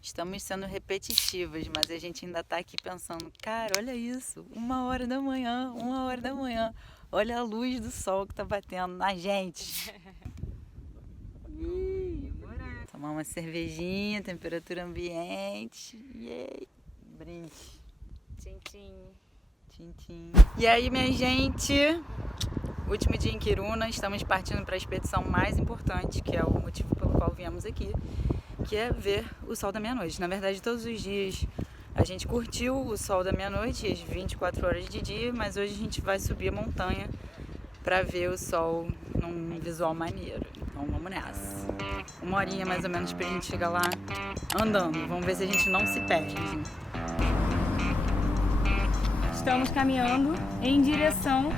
Estamos sendo repetitivas, mas a gente ainda tá aqui pensando, cara, olha isso, 1h da manhã, 1h da manhã. Olha a luz do sol que tá batendo na gente. Tomar uma cervejinha, temperatura ambiente. Yay! Brinde. Tchim, tchim. Tchim, tchim. E aí, minha gente, último dia em Quiruna, estamos partindo para a expedição mais importante, que é o motivo pelo qual viemos aqui, que é ver o sol da meia-noite. Na verdade, todos os dias a gente curtiu o sol da meia-noite, as 24 horas de dia, mas hoje a gente vai subir a montanha para ver o sol num visual maneiro. Então vamos nessa. 1h mais ou menos pra gente chegar lá andando. Vamos ver se a gente não se perde. Estamos caminhando em direção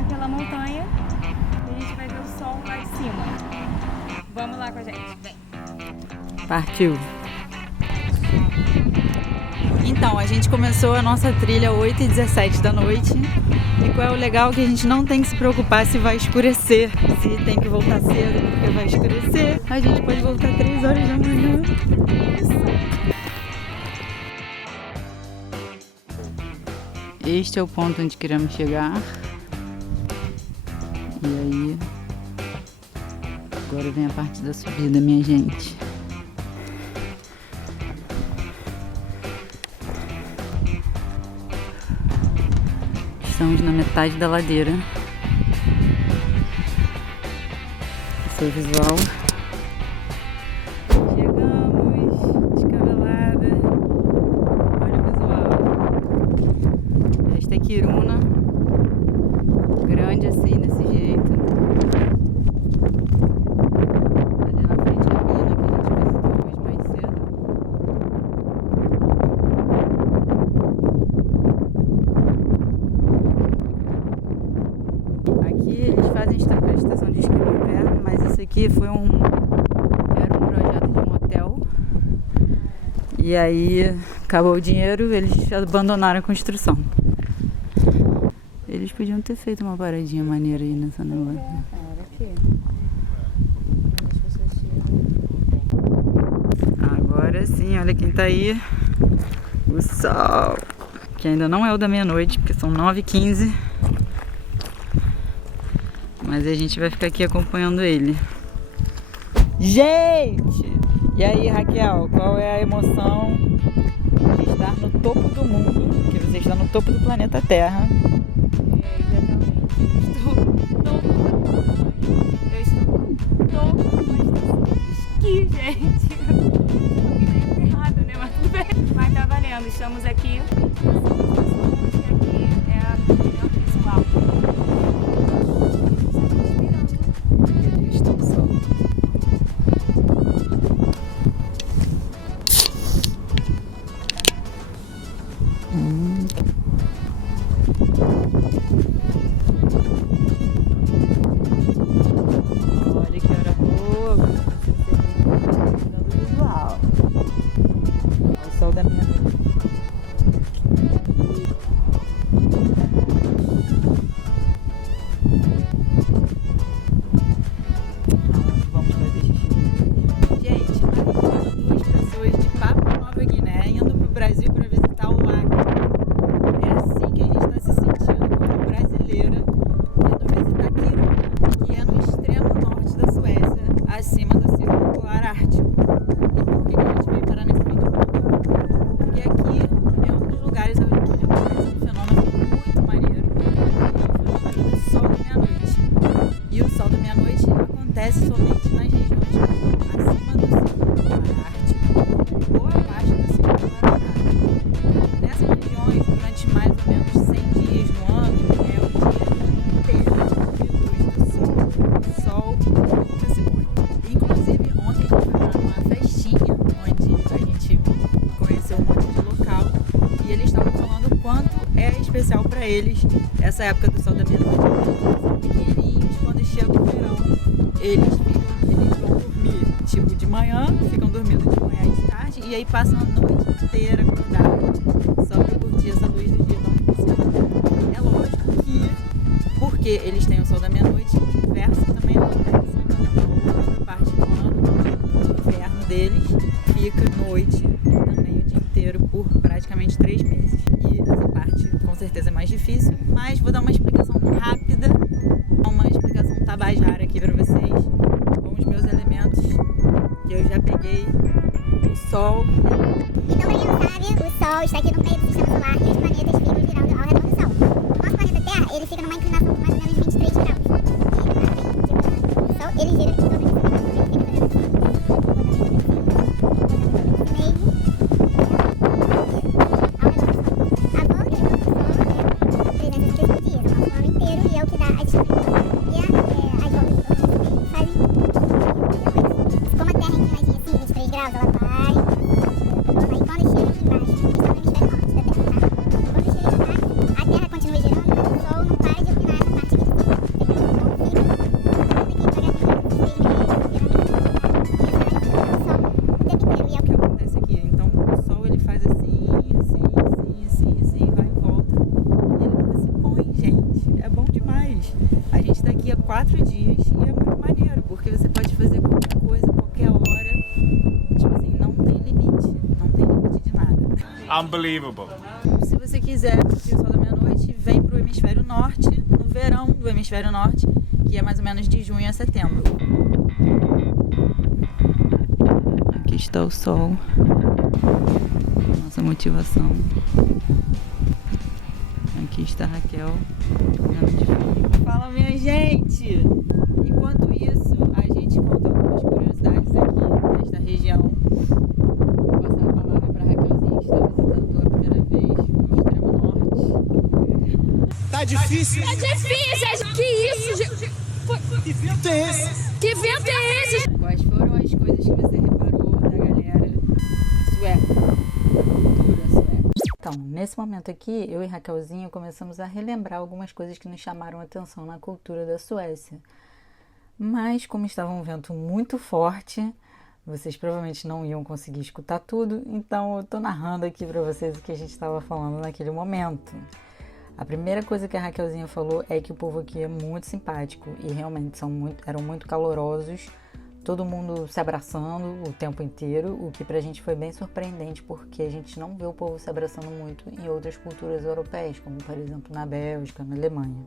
àquela montanha e a gente vai ver o sol lá de cima. Vamos lá com a gente, vem. Partiu! Então, a gente começou a nossa trilha 8h17 da noite. E qual é o legal? Que a gente não tem que se preocupar se vai escurecer, se tem que voltar cedo porque vai escurecer. A gente pode voltar 3h da manhã. Este é o ponto onde queremos chegar. E aí, agora vem a parte da subida, minha gente. Estamos na metade da ladeira. Esse é o visual. Chegamos, descabelada. Olha o visual. Esta é Quiruna. Grande assim, desse jeito. Ali na frente é a mina que a gente visitou hoje mais cedo. Aqui eles fazem a estação de esqui no inverno, mas isso aqui era um projeto de um hotel. E aí acabou o dinheiro, eles abandonaram a construção. Eles podiam ter feito uma paradinha maneira aí nessa negócio. Agora sim, olha quem tá aí. O sol. Que ainda não é o da meia-noite, porque são 9h15. Mas a gente vai ficar aqui acompanhando ele. Gente! E aí, Raquel, qual é a emoção de estar no topo do mundo? Que você está no topo do planeta Terra. Eu estou no topo de esqui, gente. Eu tô errado, né? Mas tudo bem. Mas tá valendo, estamos aqui. Aqui é a melhor visual. Olha que hora boa, visual. O sol da meia-noite. Vamos fazer xixi. Gente, nós duas pessoas de Papua Nova Guiné indo pro Brasil para visitar o Acre. É assim que a gente está se sentindo como brasileira indo visitar Quiruna, que é no extremo norte da Suécia, acima do Círculo Polar Ártico. E por que a gente veio parar nesse vídeo? Porque aqui é um dos lugares onde acontece um fenômeno muito maneiro, que é o fenômeno do sol da meia-noite. E o sol da meia-noite acontece somente nas regiões que estão acima do Círculo Polar Ártico ou abaixo do Círculo Polar Ártico. Nessas regiões, durante mais ou menos 100 dias no ano, é o dia inteiro de luz do sol. O sol nunca se põe. Inclusive, ontem a gente foi para uma festinha onde a gente conheceu um monte de local e eles estavam falando o quanto é especial para eles essa época do sol da meia-noite. Eles são pequenininhos, quando chega o verão, eles vão dormir tipo de manhã, ficam dormindo de manhã e de tarde e aí passam a noite inteira acordados só para curtir essa luz do dia tão especial. É lógico que, porque eles têm o sol da meia-noite, o inverso também acontece. Na outra parte do ano, no inverno, deles fica noite também o dia inteiro por praticamente 3 meses. E essa parte com certeza é mais difícil, mas vou dar uma explicação rápida, uma explicação tabajara aqui pra vocês, com os meus elementos que eu já peguei, o Sol. Então, pra quem não sabe, o Sol está aqui no meio do sistema solar e os planetas ficam girando ao redor do Sol. O nosso planeta Terra, ele fica numa inclinação de mais ou menos 23 graus. E o Sol, ele gira em torno de 5 graus. Ele fica meio ao redor do Sol. A volta do Sol é 365 dias, o nosso ano inteiro, e é o que dá a distância. E as voltas do Sol fazem como a Terra é inclinadinha assim, 23 graus, ela vai. Aí quando chega aqui embaixo, está no hemisfério norte da Terra, tá? Quando chega aqui embaixo, a Terra continua girando, mas o Sol não para de inclinar essa parte aqui de cima. Então fica O que acontece aqui? Então o Sol ele faz assim, vai e volta. E ele nunca se põe, gente. É bom demais. A gente tá aqui há 4 dias e é muito maneiro, porque você pode fazer qualquer coisa, qualquer hora. Tipo assim, não tem limite de nada. Unbelievable. Se você quiser curtir o Sol da meia-noite, vem pro hemisfério norte, no verão do hemisfério norte, que é mais ou menos de junho a setembro. Aqui está o Sol. Nossa motivação. Aqui está a Raquel. Fala, minha gente! Enquanto isso, a gente conta algumas curiosidades aqui nesta região. Vou passar a palavra para a Raquelzinha, que está visitando pela primeira vez o extremo norte. Tá difícil? É difícil, que isso, gente? Que vento é esse? Que vento é esse? Quais foram as coisas que você reparou da galera sueca, da cultura sueca? Então, nesse momento aqui, eu e Raquelzinha começamos a relembrar algumas coisas que nos chamaram a atenção na cultura da Suécia. Mas, como estava um vento muito forte, vocês provavelmente não iam conseguir escutar tudo, então eu tô narrando aqui para vocês o que a gente estava falando naquele momento. A primeira coisa que a Raquelzinha falou é que o povo aqui é muito simpático e realmente eram muito calorosos, todo mundo se abraçando o tempo inteiro, o que pra gente foi bem surpreendente, porque a gente não vê o povo se abraçando muito em outras culturas europeias, como por exemplo na Bélgica, na Alemanha.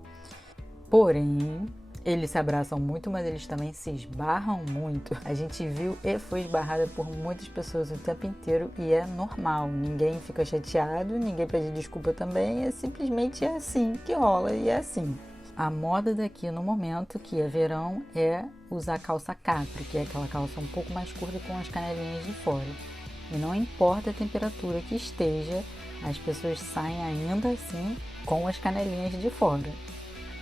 Porém, eles se abraçam muito, mas eles também se esbarram muito. A gente viu e foi esbarrada por muitas pessoas o tempo inteiro e é normal. Ninguém fica chateado, ninguém pede desculpa também, simplesmente é assim que rola e é assim. A moda daqui no momento, que é verão, é usar calça capri, que é aquela calça um pouco mais curta com as canelinhas de fora. E não importa a temperatura que esteja, as pessoas saem ainda assim com as canelinhas de fora.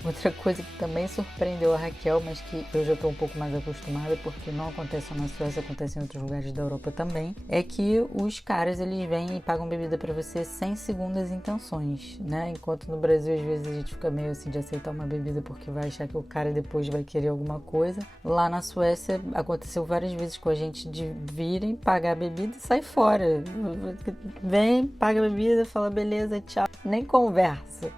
Outra coisa que também surpreendeu a Raquel, mas que eu já estou um pouco mais acostumada, porque não acontece só na Suécia, acontece em outros lugares da Europa também, é que os caras, eles vêm e pagam bebida para você sem segundas intenções, né? Enquanto no Brasil, às vezes, a gente fica meio assim de aceitar uma bebida porque vai achar que o cara depois vai querer alguma coisa. Lá na Suécia, aconteceu várias vezes com a gente de virem, pagar a bebida e sair fora. Vem, paga a bebida, fala beleza, tchau. Nem conversa.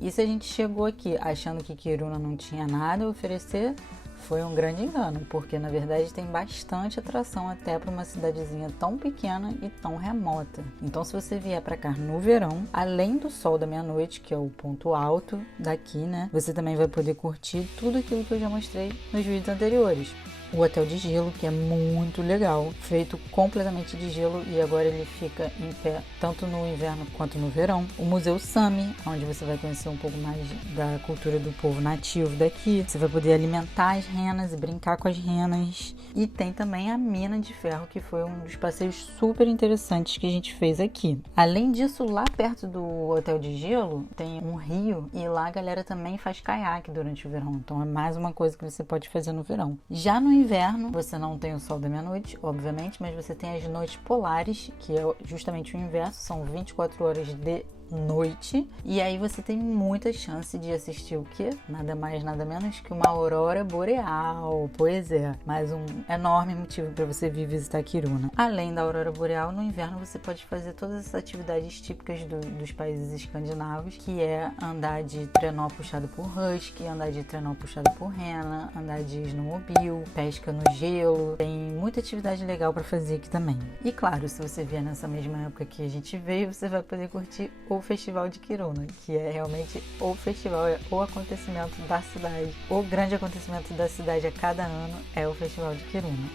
E se a gente chegou aqui achando que Kiruna não tinha nada a oferecer, foi um grande engano, porque na verdade tem bastante atração até para uma cidadezinha tão pequena e tão remota. Então, se você vier para cá no verão, além do sol da meia-noite, que é o ponto alto daqui, né, você também vai poder curtir tudo aquilo que eu já mostrei nos vídeos anteriores. O hotel de gelo, que é muito legal, feito completamente de gelo e agora ele fica em pé tanto no inverno quanto no verão. O Museu Sami, onde você vai conhecer um pouco mais da cultura do povo nativo daqui. Você vai poder alimentar as renas e brincar com as renas. E tem também a mina de ferro, que foi um dos passeios super interessantes que a gente fez aqui. Além disso, lá perto do hotel de gelo, tem um rio e lá a galera também faz caiaque durante o verão. Então é mais uma coisa que você pode fazer no verão. Já no inverno, você não tem o sol da meia-noite, obviamente, mas você tem as noites polares, que é justamente o inverso, são 24 horas de noite. E aí você tem muita chance de assistir o quê? Nada mais, nada menos que uma aurora boreal. Pois é, mais um enorme motivo para você vir visitar Kiruna. Além da aurora boreal, no inverno você pode fazer todas as atividades típicas dos países escandinavos, que é andar de trenó puxado por husky, andar de trenó puxado por rena, andar de snowmobile, pesca no gelo. Tem muita atividade legal para fazer aqui também. E claro, se você vier nessa mesma época que a gente veio, você vai poder curtir o Festival de Kiruna, que é realmente o festival, é o acontecimento da cidade. O grande acontecimento da cidade a cada ano é o Festival de Kiruna.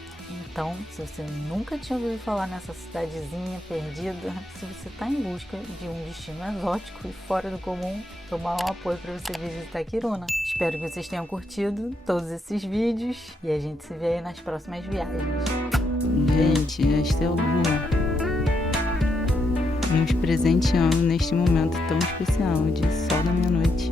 Então, se você nunca tinha ouvido falar nessa cidadezinha perdida, se você está em busca de um destino exótico e fora do comum, dou o maior apoio para você visitar Kiruna. Espero que vocês tenham curtido todos esses vídeos e a gente se vê aí nas próximas viagens. Gente, esta é a Lua nos presenteando neste momento tão especial de sol da meia-noite.